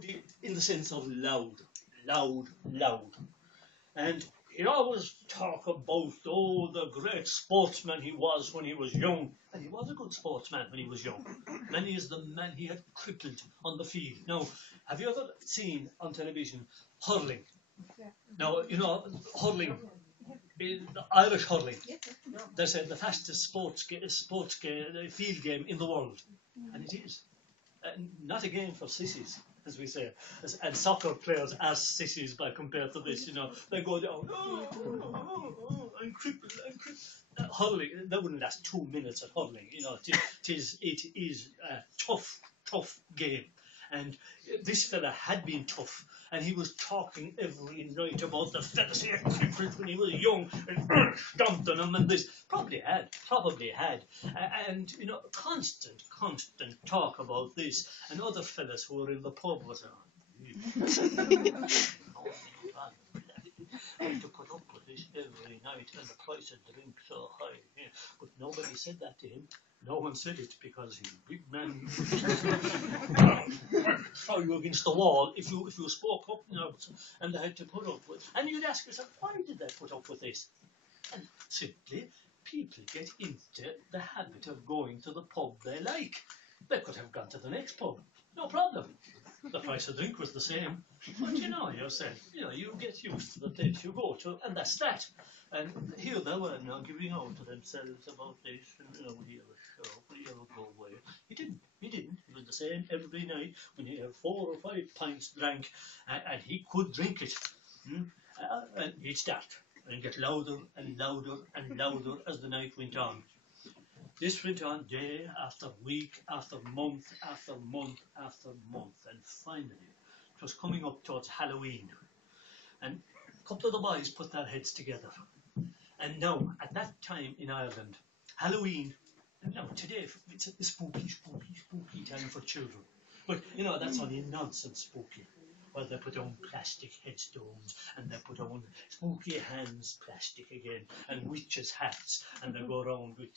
rowdy in the sense of loud, loud, loud. And he'd always talk about, the great sportsman he was when he was young. And he was a good sportsman when he was young. Many is the man he had crippled on the field. Now, have you ever seen on television hurling? Now, hurling, the Irish hurling, they said the fastest field game in the world. And it is. Not a game for sissies, as we say. And soccer players are sissies by compared to this, They go down, I'm crippled, hurling, that wouldn't last 2 minutes at hurling, it is a tough game. And this fella had been tough, and he was talking every night about the fellas he had crippled when he was young, and stomped on him, and this. Probably had. And, constant talk about this, and other fellas who were in the pub was to put up with this every night, and the price of drink so high. Yeah. But nobody said that to him. No one said it because he's a big man. Throw you against the wall if you spoke up, and they had to put up with. And you'd ask yourself, why did they put up with this? And simply, people get into the habit of going to the pub they like. They could have gone to the next pub, no problem. The price of drink was the same, but yourself, you get used to the place you go to, and that's that. And here they were now giving out to themselves about this, and will he ever show, will he ever go away? He didn't. It was the same every night when he had 4 or 5 pints drank, and he could drink it. And he'd start and get louder and louder and louder as the night went on. This went on day after week after month after month after month, and finally it was coming up towards Halloween, and a couple of the boys put their heads together. And now, at that time in Ireland, Halloween, now today it's a spooky time for children, but that's only nonsense spooky. Well, they put on plastic headstones, and they put on spooky hands, plastic again, and witches' hats, and they go around with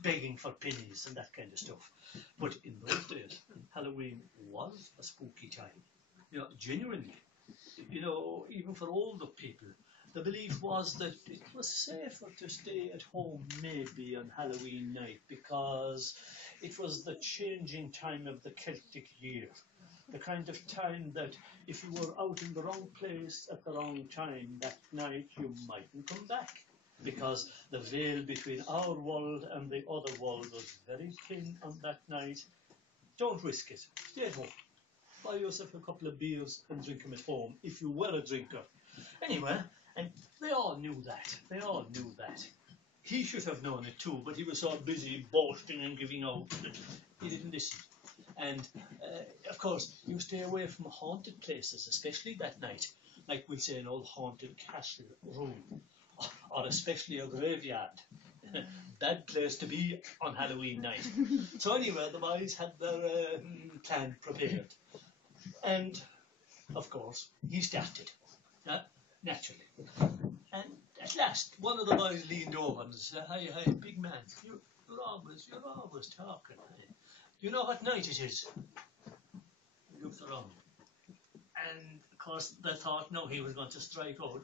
begging for pennies and that kind of stuff. But in those days, Halloween was a spooky time. Genuinely, even for older people, the belief was that it was safer to stay at home maybe on Halloween night because it was the changing time of the Celtic year. The kind of time that if you were out in the wrong place at the wrong time that night, you mightn't come back, because the veil between our world and the other world was very thin on that night. Don't risk it. Stay at home. Buy yourself a couple of beers and drink them at home, if you were a drinker. Anyway, and they all knew that. He should have known it too, but he was so busy boasting and giving out that he didn't listen. And, of course, you stay away from haunted places, especially that night. Like we'll say an old haunted castle room, or especially a graveyard. Bad place to be on Halloween night. So anyway, the boys had their plan prepared. And, of course, he started, naturally. And at last, one of the boys leaned over and said, Hey, big man, you're always talking. Do you know what night it is? He looked around. And, of course, they thought, no, he was going to strike out.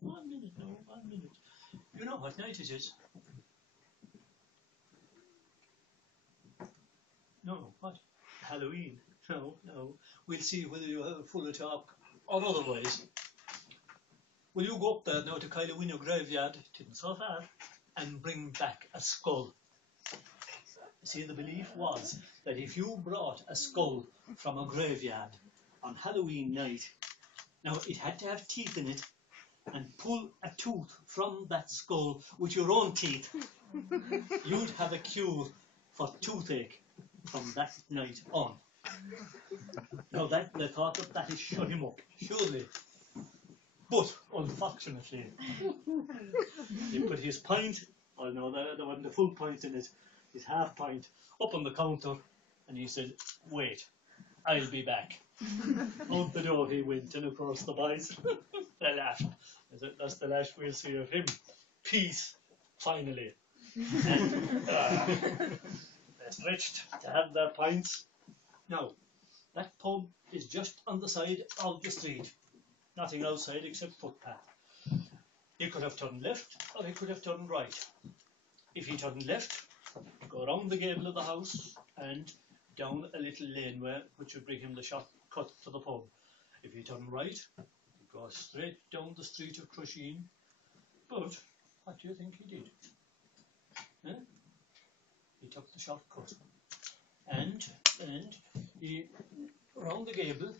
One minute. You know what night it is? No, what? Halloween. No. We'll see whether you have a full talk or otherwise. Will you go up there now to Kylawinner graveyard, didn't so far, and bring back a skull? See, the belief was that if you brought a skull from a graveyard on Halloween night, now it had to have teeth in it, and pull a tooth from that skull with your own teeth, you'd have a cure for toothache from that night on. Now that they thought that had shut him up, surely. But unfortunately, he put his pint, there wasn't a full pint in it, his half pint, up on the counter, and he said, wait, I'll be back. Out the door he went, and of course the boys, they laughed. I said, that's the last we'll see of him. Peace, finally. And they stretched to have their pints. Now, that pub is just on the side of the street. Nothing outside except footpath. He could have turned left or he could have turned right. If he turned left, go around the gable of the house and down a little laneway which would bring him the shortcut to the pub. If he turned right, he'd go straight down the street of Crusheen. But what do you think he did? He took the shortcut. And he round the gable.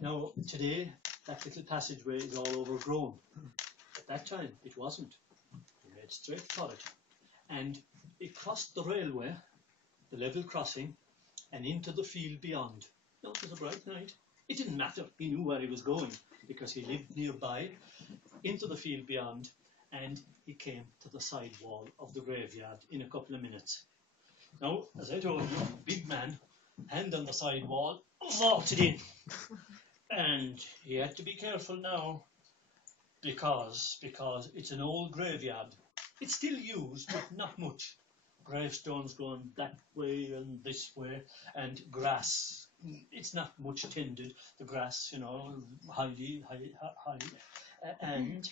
Now today that little passageway is all overgrown. At that time it wasn't. He made straight for it. And he crossed the railway, the level crossing, and into the field beyond. Now it was a bright night. It didn't matter. He knew where he was going because he lived nearby. Into the field beyond, and he came to the side wall of the graveyard in a couple of minutes. Now, as I told you, big man, hand on the side wall, vaulted in. And he had to be careful now because it's an old graveyard. It's still used, but not much. Gravestones going that way and this way, and grass. It's not much tended. The grass, high. And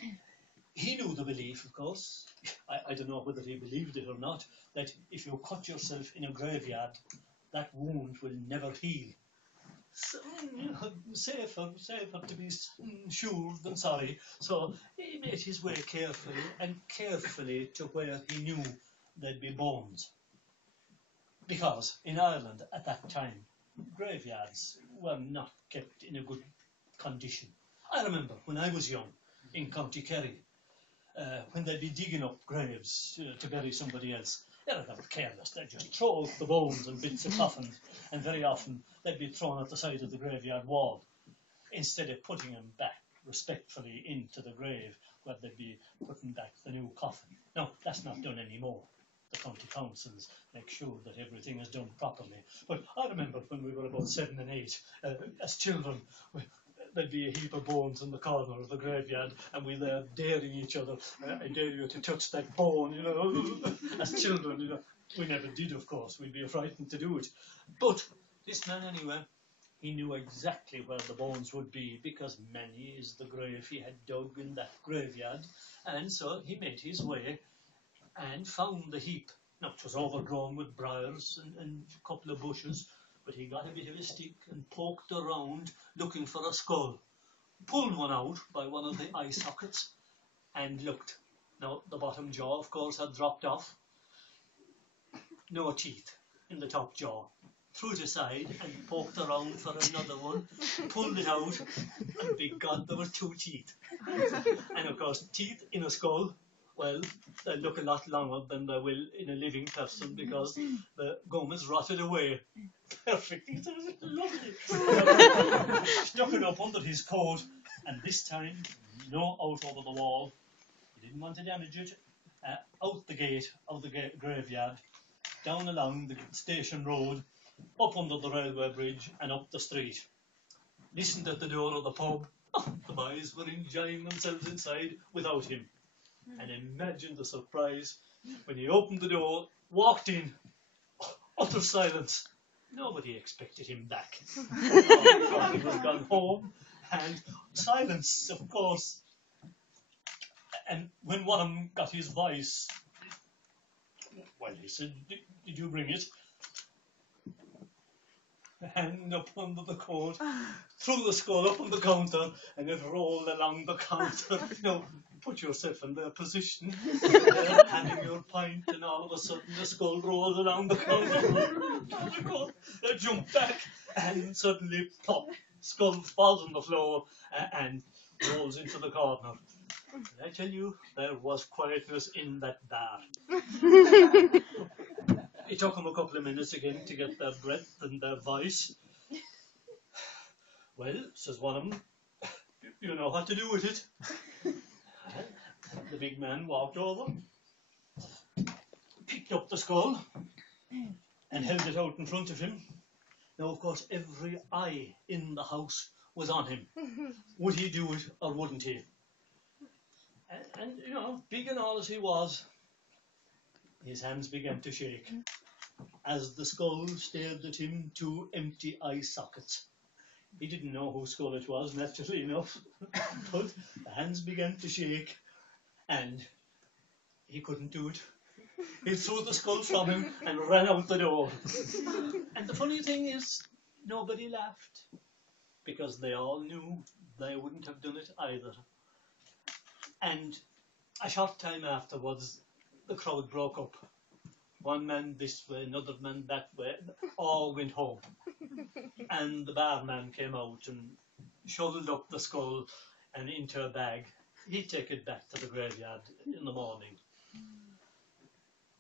he knew the belief, of course. I don't know whether he believed it or not, that if you cut yourself in a graveyard, that wound will never heal. So, safer to be sure than sorry. So he made his way carefully to where he knew there'd be bones. Because in Ireland at that time, graveyards were not kept in a good condition. I remember when I was young in County Kerry, when they'd be digging up graves to bury somebody else, they were never careless. They'd just throw out the bones and bits of coffins, and very often they'd be thrown at the side of the graveyard wall instead of putting them back respectfully into the grave where they'd be putting back the new coffin. No, that's not done anymore. The county councils make sure that everything is done properly. But I remember when we were about 7 and 8, as children, there'd be a heap of bones in the corner of the graveyard, and we were daring each other. I dare you to touch that bone, as children, We never did, of course. We'd be frightened to do it. But this man, anyway, he knew exactly where the bones would be, because many is the grave he had dug in that graveyard. And so he made his way and found the heap. Now, it was overgrown with briars and a couple of bushes, but he got a bit of a stick and poked around looking for a skull. Pulled one out by one of the eye sockets and looked. Now, the bottom jaw, of course, had dropped off. No teeth in the top jaw. Threw it aside and poked around for another one, pulled it out, and big God, there were 2 teeth. And of course, teeth in a skull, well, they look a lot longer than they will in a living person because the gum is rotted away. Perfect. It was lovely. Stuck it up under his coat, and this time, no out over the wall. He didn't want to damage it. Out the gate of the graveyard, down along the station road, up under the railway bridge and up the street. Listened at the door of the pub. Oh, the boys were enjoying themselves inside without him. And imagine the surprise when he opened the door, walked in, utter silence. Nobody expected him back. Thought he was gone home, and silence, of course. And when one of them got his voice, well, he said, "Did you bring it?" Hand up under the coat, threw the skull up on the counter, and it rolled along the counter. Put yourself in their position, having your pint, and all of a sudden the skull rolls along the counter. I jumped back, and suddenly, pop, skull falls on the floor and rolls into the corner. And I tell you, there was quietness in that bar. It took them a couple of minutes again to get their breath and their voice. "Well," says one of them, "you know what to do with it." The big man walked over, picked up the skull, and held it out in front of him. Now, of course, every eye in the house was on him. Would he do it or wouldn't he? And big and all as he was, his hands began to shake as the skull stared at him 2 empty eye sockets. He didn't know whose skull it was, naturally enough, but the hands began to shake, and he couldn't do it. He threw the skull from him and ran out the door. And the funny thing is, nobody laughed, because they all knew they wouldn't have done it either. And a short time afterwards, the crowd broke up. One man this way, another man that way, all went home. And the barman came out and shoveled up the skull and into a bag. He'd take it back to the graveyard in the morning.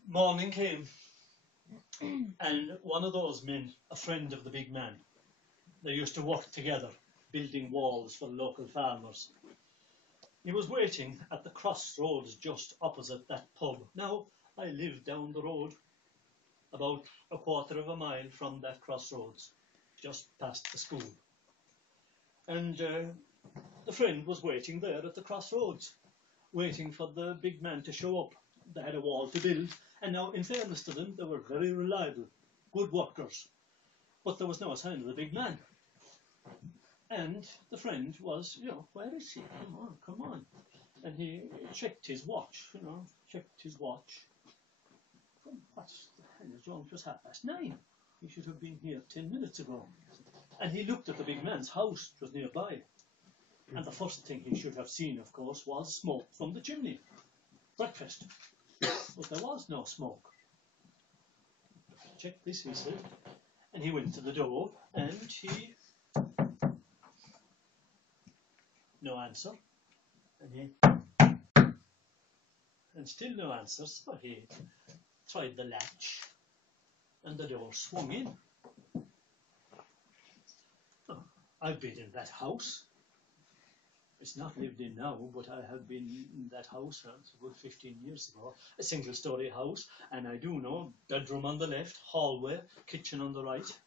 Morning came, and one of those men, a friend of the big man, they used to work together, building walls for local farmers. He was waiting at the crossroads just opposite that pub. Now, I live down the road, about a quarter of a mile from that crossroads, just past the school. And the friend was waiting there at the crossroads, waiting for the big man to show up. They had a wall to build, and now, in fairness to them, they were very reliable, good workers. But there was no sign of the big man. And the friend was, where is he? Come on. And he checked his watch, What the hell is wrong? It was 9:30. He should have been here 10 minutes ago. And he looked at the big man's house, it was nearby. And the first thing he should have seen, of course, was smoke from the chimney. Breakfast. But there was no smoke. Check this, he said. And he went to the door, and he... No answer. And still no answer, so he tried the latch, and the door swung in. Oh, I've been in that house. It's not lived in now, but I have been in that house about 15 years ago. A single-storey house, and I do know, bedroom on the left, hallway, kitchen on the right,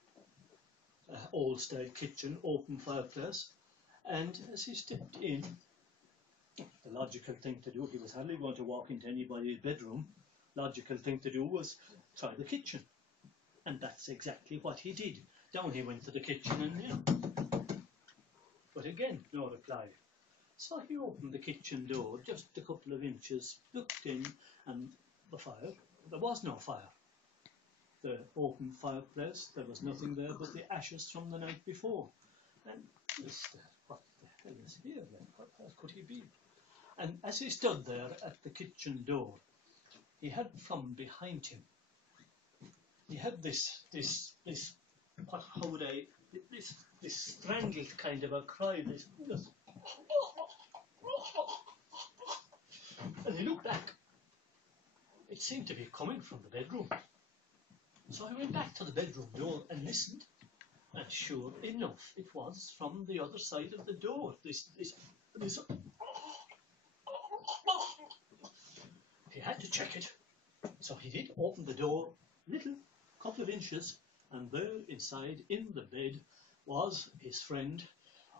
old-style kitchen, open fireplace. And as he stepped in, the logical thing to do, he was hardly going to walk into anybody's bedroom. Logical thing to do was try the kitchen. And that's exactly what he did. Down he went to the kitchen and, But again, no reply. So he opened the kitchen door just a couple of inches, looked in, and the fire, there was no fire. The open fireplace, there was nothing there but the ashes from the night before. And what the hell is here then? What could he be? And as he stood there at the kitchen door, he had from behind him, he had this strangled kind of a cry, and he looked back. It seemed to be coming from the bedroom. So I went back to the bedroom door and listened, and sure enough, it was from the other side of the door. This. He had to check it. So he did open the door a little, couple of inches, and there inside, in the bed, was his friend.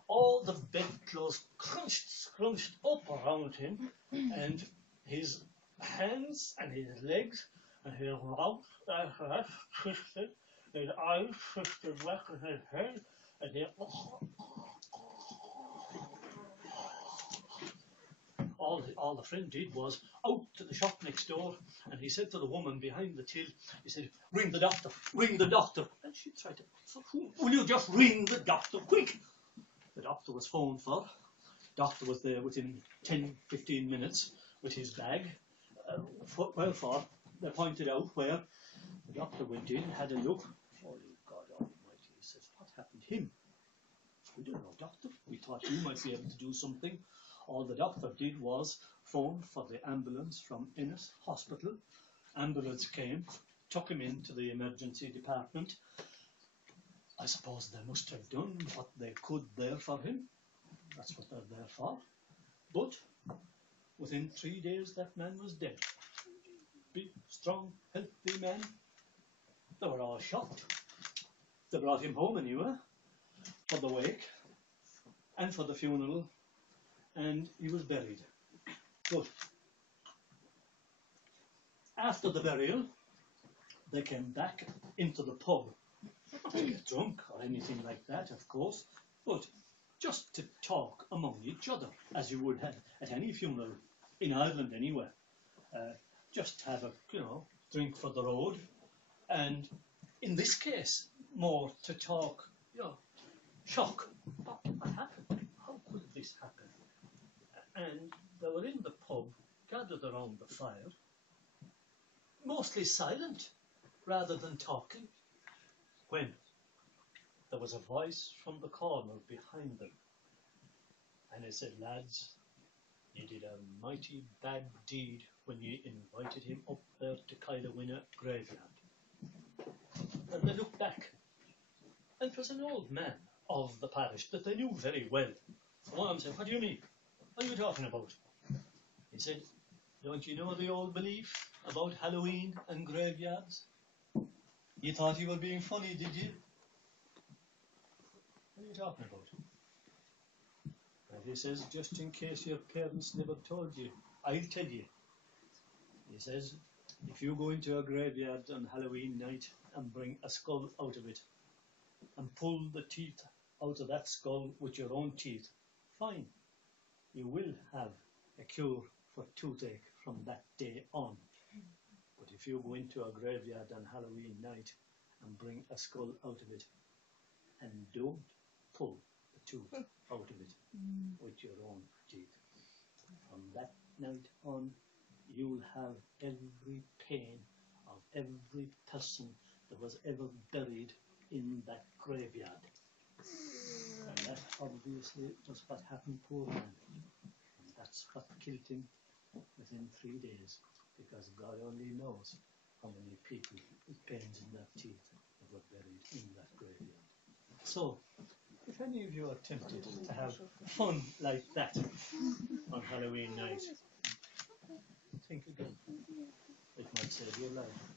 All the bedclothes scrunched up around him, and his hands and his legs, and his mouth twisted, his eyes twisted back in his head, and he... All the friend did was out to the shop next door, and he said to the woman behind the till, he said, ring the doctor, ring the doctor. And she tried to, will you just ring the doctor, quick? The doctor was phoned for. Doctor was there within 10-15 minutes with his bag. They pointed out where. The doctor went in, had a look. Holy God Almighty, he says, what happened to him? We don't know, doctor. We thought you might be able to do something. All the doctor did was phone for the ambulance from Ennis Hospital. Ambulance came, took him into the emergency department. I suppose they must have done what they could there for him. That's what they're there for. But within 3 days, that man was dead. Big, strong, healthy man. They were all shocked. They brought him home anyway for the wake and for the funeral, and he was buried. But after the burial, they came back into the pub. Not to get drunk or anything like that, of course, but just to talk among each other, as you would have at any funeral in Ireland anyway. Just have a drink for the road, and in this case, more to talk, shock. What happened? How could this happen? And they were in the pub, gathered around the fire, mostly silent rather than talking, when there was a voice from the corner behind them, and it said, "Lads, you did a mighty bad deed when you invited him up there to Kylawinna graveyard." And they looked back, and it was an old man of the parish that they knew very well. One of them said, "What do you mean? What are you talking about?" He said, "Don't you know the old belief about Halloween and graveyards? You thought you were being funny, did you? What are you talking about?" And he says, "Just in case your parents never told you, I'll tell you." He says, "If you go into a graveyard on Halloween night and bring a skull out of it and pull the teeth out of that skull with your own teeth, fine. You will have a cure for toothache from that day on. But if you go into a graveyard on Halloween night and bring a skull out of it and don't pull the tooth out of it with your own teeth, from that night on, you'll have every pain of every person that was ever buried in that graveyard." And that obviously was what happened, poor man. And that's what killed him within 3 days, because God only knows how many people with pains in their teeth that were buried in that graveyard. So, if any of you are tempted to have fun like that on Halloween night, think again. It might save your life.